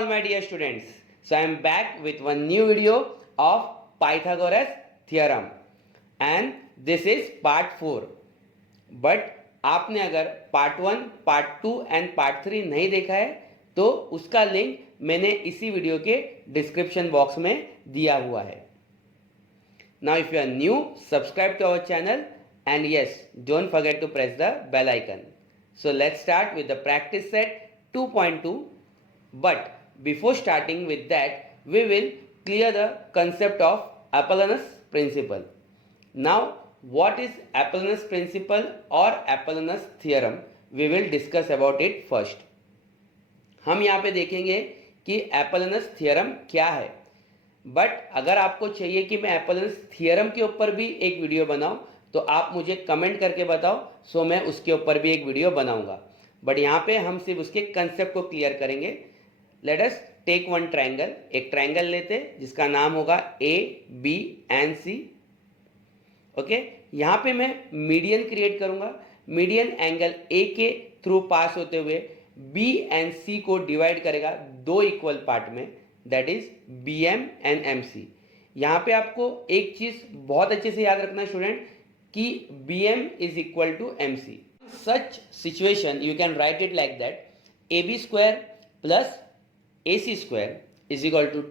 all my dear students. So I am back with one new video of Pythagoras theorem and this is part 4. But आपने अगर part 1, part 2 and part 3 नहीं देखा है तो उसका link मैंने इसी वीडियो के डिस्क्रिप्शन बॉक्स में दिया हुआ है. Now if you are new, subscribe to our channel and yes, don't forget to press the bell icon. So let's start with the practice set 2.2. But before starting with that, we will clear the concept of Apollonus principle. Now, what is Apollonus principle or Apollonus theorem? We will discuss about it first. हम यहाँ पे देखेंगे कि Apollonus theorem क्या है. But अगर आपको चाहिए कि मैं Apollonus theorem के ऊपर भी एक वीडियो बनाऊं तो आप मुझे कमेंट करके बताओ, सो मैं उसके ऊपर भी एक वीडियो बनाऊंगा. बट यहाँ पे हम सिर्फ उसके कंसेप्ट को क्लियर करेंगे. Let us take one triangle. एक ट्रायंगल लेते जिसका नाम होगा A B and C. Okay, यहाँ पे मैं मीडियन क्रिएट करूंगा. मीडियन एंगल ए के थ्रू पास होते हुए बी एंड सी को डिवाइड करेगा दो इक्वल पार्ट में, that is B M and M C. यहाँ पे आपको एक चीज बहुत अच्छे से याद रखना स्टूडेंट कि B M is equal to M C. Such situation you can write it like that A B square plus A C square is equal to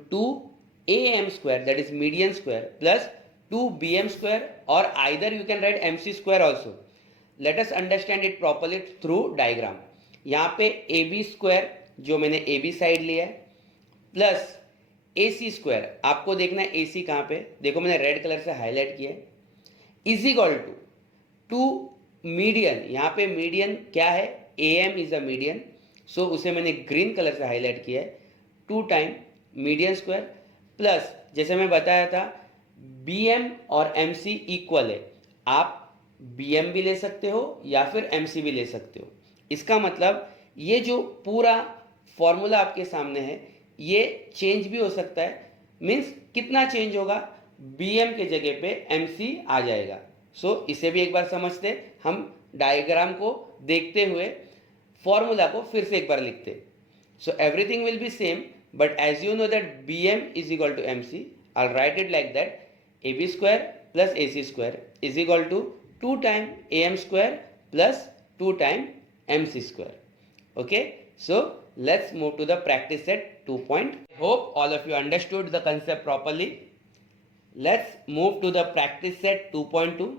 2am square, that is median square, plus 2bm square, or either you can write mc square also. Let us understand it properly through diagram. यहाँ पे ab square जो मैंने ab side लिया है plus ac square, आपको देखना है ac कहाँ पे, देखो मैंने रेड कलर से हाईलाइट किया है, इज इक्वल टू मीडियन. यहाँ पे मीडियन क्या है, am इज अ मीडियन, सो उसे मैंने ग्रीन कलर से हाईलाइट किया है, 2 टाइम मीडियन स्क्वायर प्लस जैसे मैं बताया था bm और mc इक्वल है. आप bm भी ले सकते हो या फिर mc भी ले सकते हो. इसका मतलब ये जो पूरा फॉर्मूला आपके सामने है ये चेंज भी हो सकता है. मीन्स कितना चेंज होगा, bm के जगह पे mc आ जाएगा. सो इसे भी एक बार समझते, हम डायग्राम को देखते हुए फॉर्मूला को फिर से एक बार लिखते. So everything will be same, but as you know that bm is equal to mc, I will write it like that ab square plus ac square is equal to 2 time am square plus 2 time mc square. Okay, so let's move to the practice set 2. Hope all of you understood the concept properly. Let's move to the practice set 2.2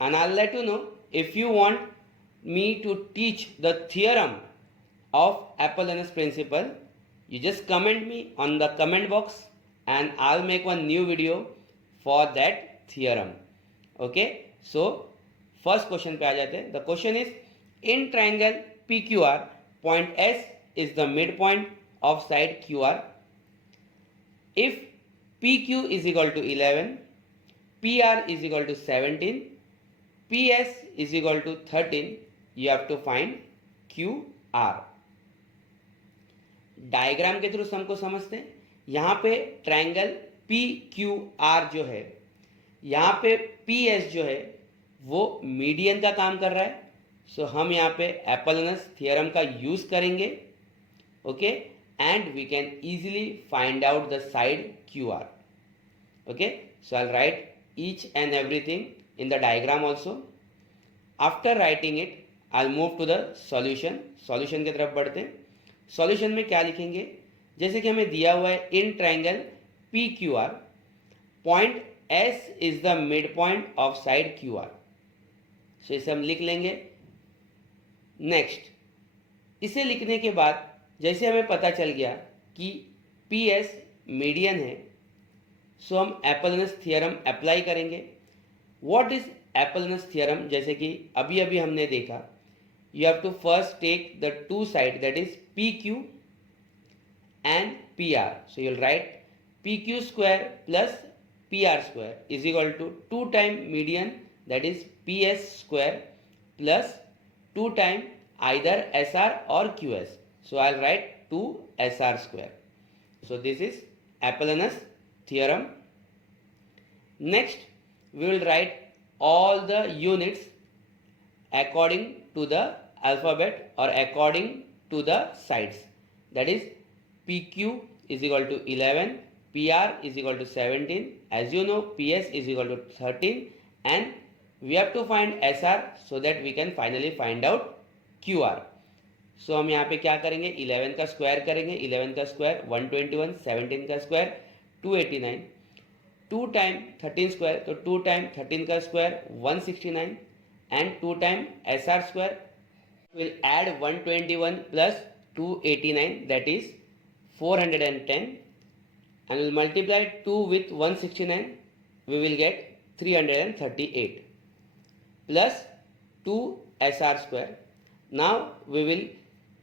and I'll let you know if you want me to teach the theorem of Apollonus principle, you just comment me on the comment box and I'll make one new video for that theorem. Okay, so first question पे आ जाते हैं. The question is, in triangle PQR, point S is the midpoint of side QR. If PQ is equal to 11, PR is equal to 17, PS is equal to 13, you have to find QR. Diagram के through हमको समझते हैं. यहाँ पे triangle PQR जो है, यहाँ पे PS जो है वो मीडियन का काम कर रहा है. सो हम यहाँ पे एपोलोनस थियरम का यूज करेंगे. Okay, and we can easily find out the side QR. Okay, so I will write each and everything in the diagram also. After writing it I will move to the solution. Solution की तरफ बढ़ते हैं. Solution में क्या लिखेंगे, जैसे कि हमें दिया हुआ है in triangle PQR point S is the mid point of side QR. सो इसे हम लिख लेंगे. नेक्स्ट, इसे लिखने के बाद जैसे हमें पता चल गया कि PS मीडियन है, सो हम एपोलोनस थियरम अप्लाई करेंगे. व्हाट इज एपोलोनस थियरम, जैसे कि अभी अभी हमने देखा, you have to first take the two side, that is PQ and PR. So you will write PQ square plus PR square is equal to 2 time median, that is PS square, plus 2 time either SR or QS. So I will write 2 SR square. So this is Apollonus theorem. Next we will write all the units according to the alphabet or according to the sides, that is PQ is equal to 11, PR is equal to 17. As you know, PS is equal to 13, and we have to find SR so that we can finally find out QR. सो हम यहाँ पे क्या करेंगे, 11 का square करेंगे, 11 का square 121, 17 का square 289, 2 time 13 square तो 2 टाइम 13 का square 169 and 2 time SR square will add 121 plus 289, that is 410, and will multiply 2 with 169, we will get 338 plus 2 SR square. Now we will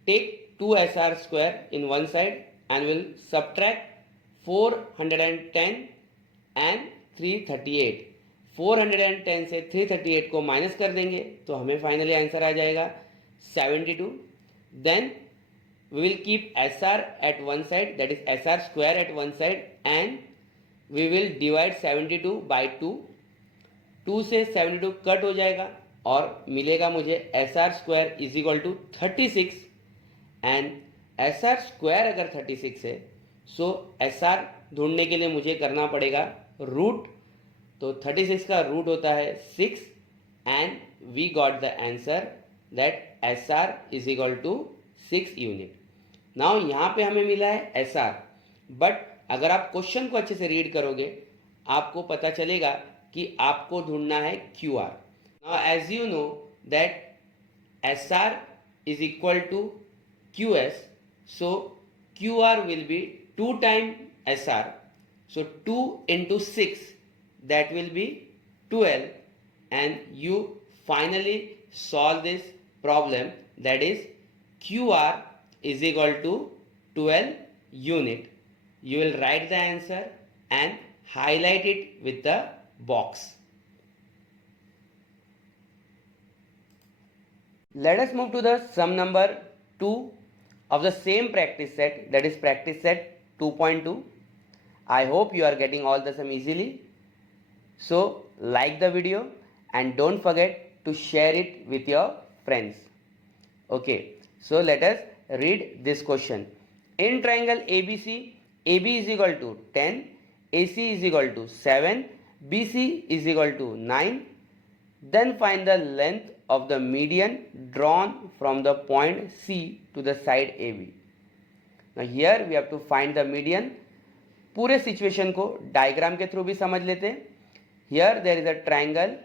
take 2 SR square in one side and will subtract 410 and 338. 410 से 338 को minus कर देंगे तो हमें finally answer आ जाएगा 72. Then we will keep SR at one side, that is SR square at one side, and we will divide 72 by 2. 2 से 72 cut हो जाएगा और मिलेगा मुझे SR square is equal to 36, and SR square अगर 36 है सो SR ढूंढने के लिए मुझे करना पड़ेगा रूट, तो 36 का रूट होता है 6, and we got the answer that SR is equal to 6 unit. Now यहाँ पे हमें मिला है SR, बट अगर आप क्वेश्चन को अच्छे से रीड करोगे आपको पता चलेगा कि आपको ढूंढना है QR. Now as you know that SR is equal to QS, so QR will be 2 times SR, so 2 into 6, that will be 12, and you finally solve this problem, that is QR is equal to 12 unit. You will write the answer and highlight it with the box. Let us move to the sum number 2 of the same practice set, that is practice set 2.2. I hope you are getting all the sum easily. So like the video and don't forget to share it with your friends. Okay, so let us read this question. In triangle ABC, AB is equal to 10, AC is equal to 7, BC is equal to 9. Then find the length of the median drawn from the point C to the side AB. Now here we have to find the median. पूरे situation को diagram के through भी समझ लेते हैं. Here there is a triangle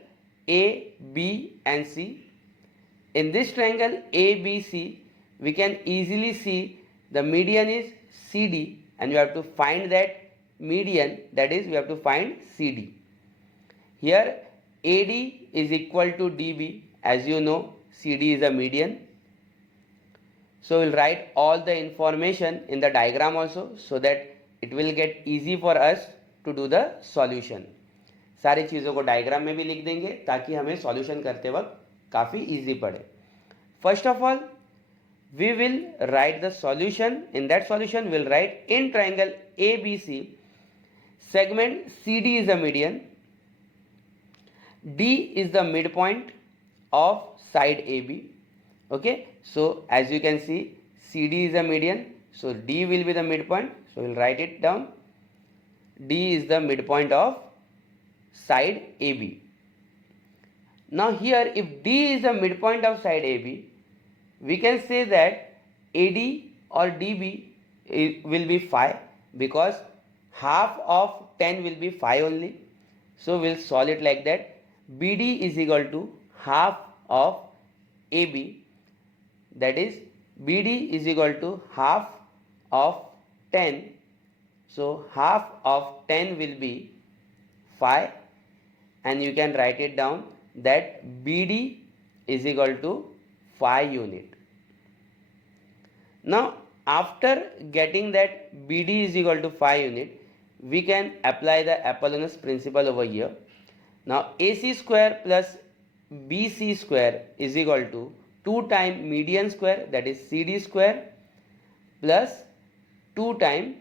A, B and C. In this triangle ABC, we can easily see the median is CD, and we have to find that median, that is we have to find CD. Here AD is equal to DB, as you know CD is a median. So we'll write all the information in the diagram also, so that it will get easy for us to do the solution. सारी चीज़ों को diagram में भी लिख देंगे ताकि हमें solution करते वक्त काफ़ी इजी पड़े. First of all we will write the solution. In that solution we'll write in triangle ABC, segment CD is a median, D is the midpoint of side AB. Okay, so as you can see CD is a median, so D will be the midpoint, so we'll write it down. D is the midpoint of side AB. Now here if D is the midpoint of side AB, we can say that AD or DB will be 5, because half of 10 will be 5 only. So we'll solve it like that. BD is equal to half of AB, that is BD is equal to half of 10. So half of 10 will be 5, and you can write it down that BD is equal to 5 unit. Now after getting that BD is equal to 5 unit, we can apply the Apollonus principle over here. Now AC square plus BC square is equal to 2 times median square, that is CD square, plus 2 times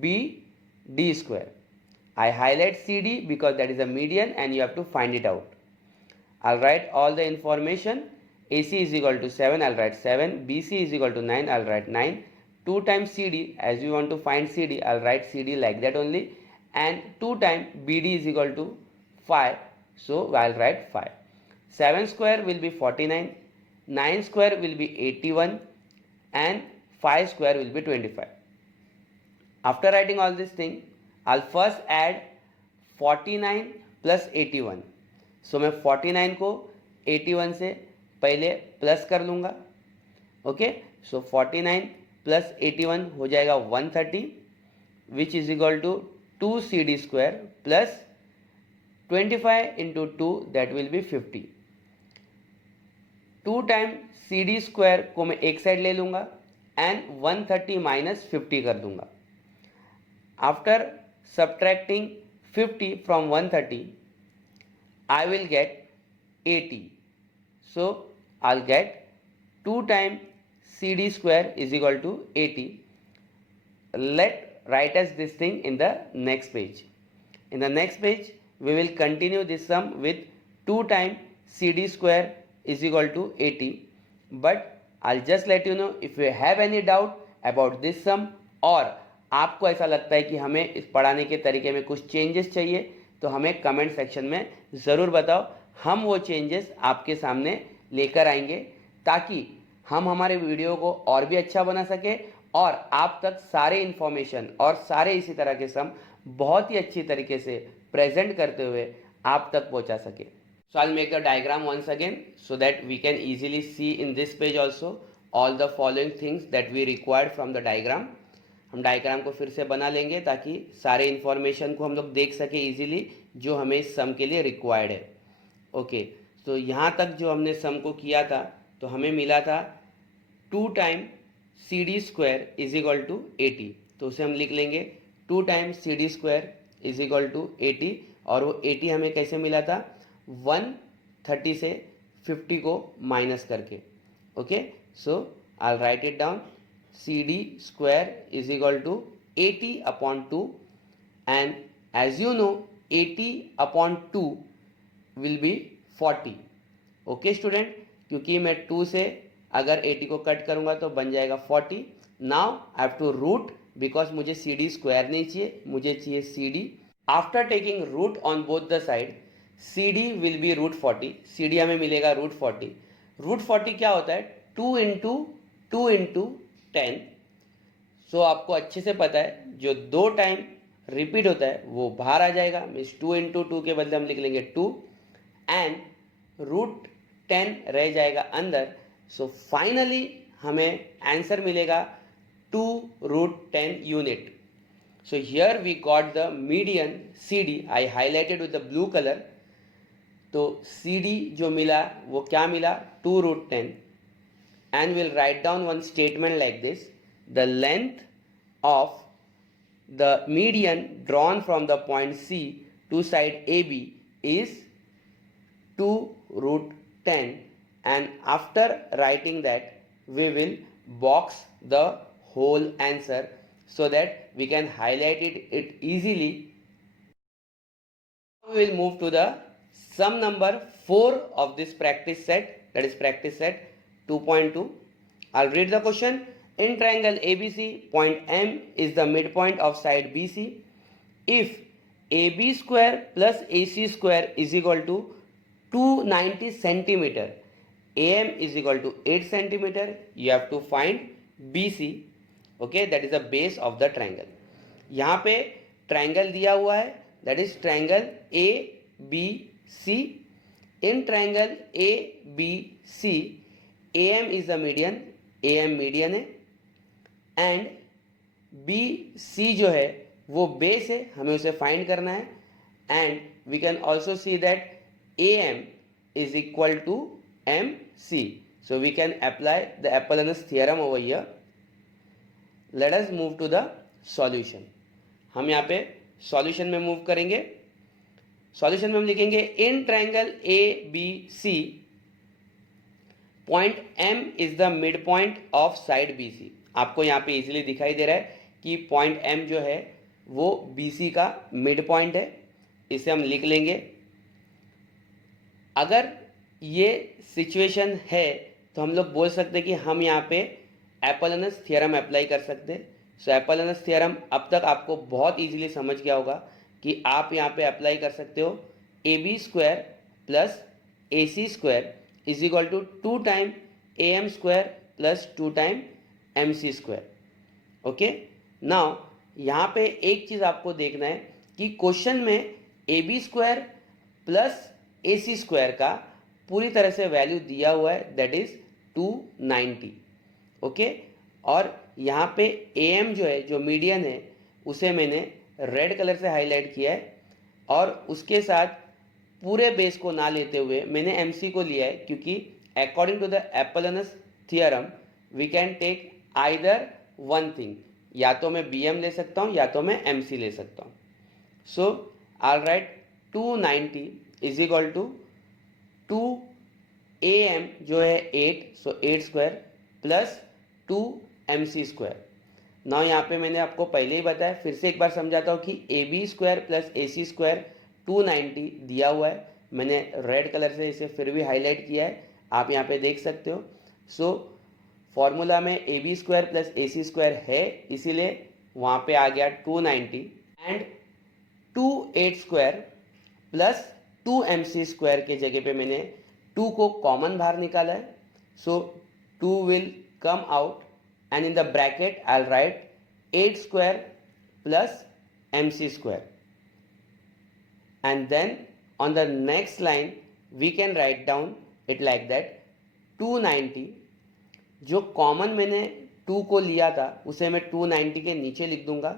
BD square. I highlight CD because that is a median and you have to find it out. I'll write all the information. AC is equal to 7, I'll write 7. BC is equal to 9, I'll write 9. 2 times CD, as we want to find CD, I'll write CD like that only, and 2 times BD is equal to 5, so I'll write 5. 7 square will be 49, 9 square will be 81, and 5 square will be 25. After writing all this thing, I'll first add 49 plus 81. सो मैं 49 को 81 से पहले plus कर लूँगा. Okay, सो 49 plus 81 हो जाएगा 130, which is equal to 2 CD square plus 25 into 2, that will be 50. 2 time CD square को मैं एक साइड ले लूँगा एंड 130 माइनस 50 कर दूँगा. After subtracting 50 from 130, I will get 80. So I'll get 2 times CD square is equal to 80. Let write as this thing in the next page. In the next page, we will continue this sum with 2 times CD square is equal to 80. But I'll just let you know, if you have any doubt about this sum, और आपको ऐसा लगता है कि हमें इस पढ़ाने के तरीके में कुछ चेंजेस चाहिए, तो हमें कमेंट सेक्शन में ज़रूर बताओ. हम वो चेंजेस आपके सामने लेकर आएंगे ताकि हम हमारे वीडियो को और भी अच्छा बना सके और आप तक सारे इन्फॉर्मेशन और सारे इसी तरह के सम बहुत ही अच्छी तरीके से प्रेजेंट करते हुए आप तक पहुंचा सके. So I will make the diagram once again so that we can easily see in this page also all the following things that we required from the diagram. हम डायग्राम को फिर से बना लेंगे ताकि सारे इन्फॉर्मेशन को हम लोग देख सके इजीली जो हमें इस सम के लिए रिक्वायर्ड है. ओके, तो यहाँ तक जो हमने सम को किया था तो हमें मिला था 2 time CD square is equal to 80. तो उसे हम लिख लेंगे 2 time CD square is equal to 80. और वो 80 हमें कैसे मिला था? 130 से 50 को माइनस करके. Okay, so I right it down. CD square is equal to 80 upon 2, and as you know 80 upon 2 will be 40. Okay student, क्योंकि मैं 2 से अगर 80 को कट करूंगा तो बन जाएगा 40. Now I have to root because मुझे CD स्क्वायर नहीं चाहिए, मुझे चाहिए CD. After taking root on both the side, CD will be root 40. CD हमें मिलेगा रूट 40. रूट 40 क्या होता है? 2 इंटू 2 इंटू 10. सो आपको अच्छे से पता है जो 2 टाइम रिपीट होता है वो बाहर आ जाएगा. मीन्स 2 इंटू 2 के बदले हम लिख लेंगे 2 एंड रूट 10 रह जाएगा अंदर. सो फाइनली हमें आंसर मिलेगा 2 root 10 unit. So here we got the median CD. I highlighted with the blue colour. तो CD जो मिला वो क्या मिला? 2 root 10. And we'll write down one statement like this: the length of the median drawn from the point C to side AB is 2 root 10. And after writing that, we will box the whole answer so that we can highlight it easily. We will move to the sum number 4 of this practice set, that is practice set 2.2. I'll read the question. In triangle ABC, point M is the midpoint of side BC. If AB square plus AC square is equal to 290 centimeter, AM is equal to 8 centimeter, you have to find BC. Okay, that is the base of the triangle. यहाँ पे triangle दिया हुआ है, that is triangle ABC. In triangle ABC, AM is the median, AM median है, and BC जो है वो base है, हमें उसे फाइंड करना है. And we can also see that AM is equal to MC. So we can apply the Apollonus theorem over here. Let us move to the solution. हम यहाँ पे solution में move करेंगे. solution में हम लिखेंगे in triangle ABC, point M is the midpoint of side BC. आपको यहाँ पे इजीली दिखाई दे रहा है कि पॉइंट M जो है वो BC का मिड पॉइंट है. इसे हम लिख लेंगे. अगर ये सिचुएशन है तो हम लोग बोल सकते हैं कि हम यहाँ पे एपोलोनस थियरम अप्लाई कर सकते हैं। सो एपोलोनस थियरम अब तक आपको बहुत इजीली समझ गया होगा कि आप यहाँ पे अप्लाई कर सकते हो AB square plus AC square is equal to 2 time AM square plus 2 time MC square. Okay, now यहाँ पे एक चीज़ आपको देखना है कि क्वेश्चन में AB square plus AC square का पूरी तरह से वैल्यू दिया हुआ है, दैट इज 290। ओके, और यहाँ पे AM जो है, जो मीडियन है, उसे मैंने रेड कलर से हाईलाइट किया है और उसके साथ पूरे बेस को ना लेते हुए मैंने MC को लिया है, क्योंकि according to the Apollonius theorem we can take either one thing, या तो मैं BM ले सकता हूँ या तो मैं MC ले सकता हूँ। So I write 290 is equal to 2 AM जो है 8, so 8 square plus 2 MC square. ना यहाँ पे मैंने आपको पहले ही बताया, फिर से एक बार समझाता हूँ कि AB square plus AC square 290 दिया हुआ है। मैंने रेड कलर से इसे फिर भी हाईलाइट किया है, आप यहाँ पे देख सकते हो। सो फॉर्मूला में AB square plus AC square है, इसीलिए वहाँ पे आ गया 290 and 2 8 square plus 2 MC square के जगह पे मैंने 2 को कॉमन बाहर निकाला है। सो 2 will come out and in the bracket I'll write 8 square plus MC square, and then on the next line we can write down it like that 290, जो common मैंने 2 को लिया था उसे मैं 290 के नीचे लिख दूंगा।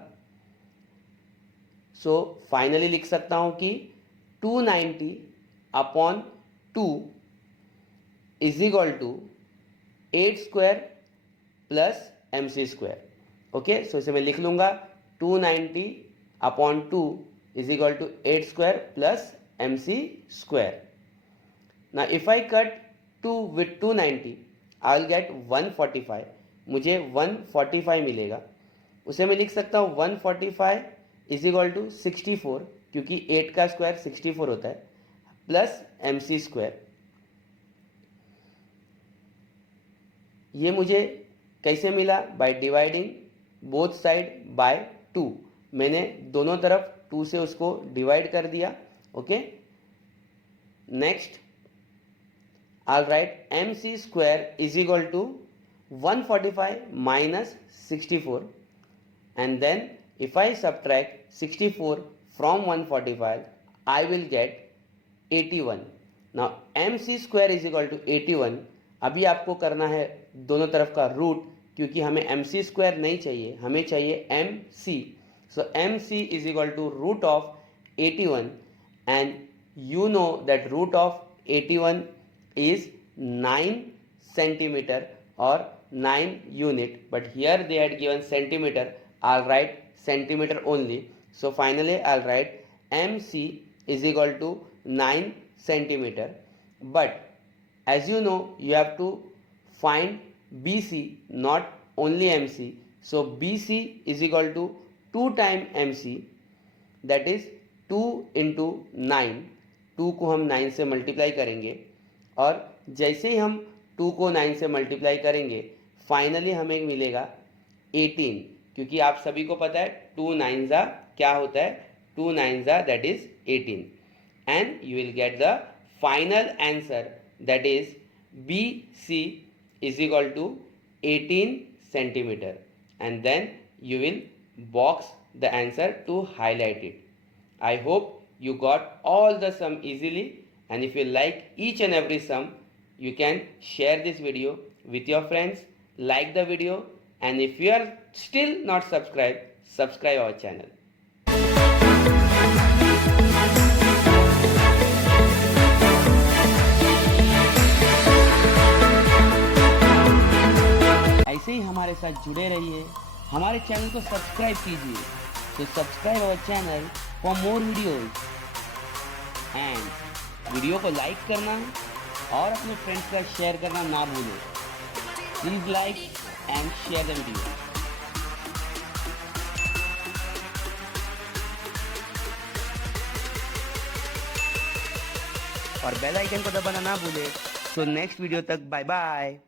सो फाइनली लिख सकता हूं कि 290 upon 2 is equal to 8 square plus MC square. Okay, so इसे मैं लिख लूंगा 290 upon 2 is equal to 8 square plus MC square. ना if I cut 2 with 290 I will get 145, मुझे 145 मिलेगा। उसे मैं लिख सकता हूँ 145 इज इक्वल टू 64, क्योंकि 8 का स्क्वायर 64 होता है, प्लस MC स्क्वायर। ये मुझे कैसे मिला? By dividing both side by 2। मैंने दोनों तरफ 2 से उसको डिवाइड कर दिया। Okay, next I write MC square is equal to 145 minus 64, and then if I subtract 64 from 145 I will get 81। Now MC square is equal to 81। अभी आपको करना है दोनों तरफ का रूट, क्योंकि हमें MC स्क्वायर नहीं चाहिए, हमें चाहिए MC। So MC is equal to root of 81, and you know that root of 81 is 9 centimeter or 9 unit, but here they had given centimeter. I'll write centimeter only. So finally I'll write MC is equal to 9 centimeter. But as you know, you have to find BC, not only MC. So BC is equal to 2 times MC, that is 2 into 9. 2 को हम 9 से multiply करेंगे, और जैसे ही हम 2 को 9 से multiply करेंगे फाइनली हमें मिलेगा 18, क्योंकि आप सभी को पता है 2 9 क्या होता है, 2 9 that is 18, and you will get the final answer that is BC is equal to 18 centimeter, and then you will box the answer to highlight it. I hope you got all the sum easily, and if you like each and every sum, you can share this video with your friends, like the video, and if you are still not subscribed, subscribe our channel. ऐसे ही हमारे साथ जुड़े रहिए, हमारे channel को subscribe कीजिए। तो subscribe our channel for more videos, and video को लाइक करना और अपने फ्रेंड्स का शेयर करना ना भूलें। Please like and share the video. और बेल आइकन को दबाना ना भूलें। तो नेक्स्ट वीडियो तक बाय बाय।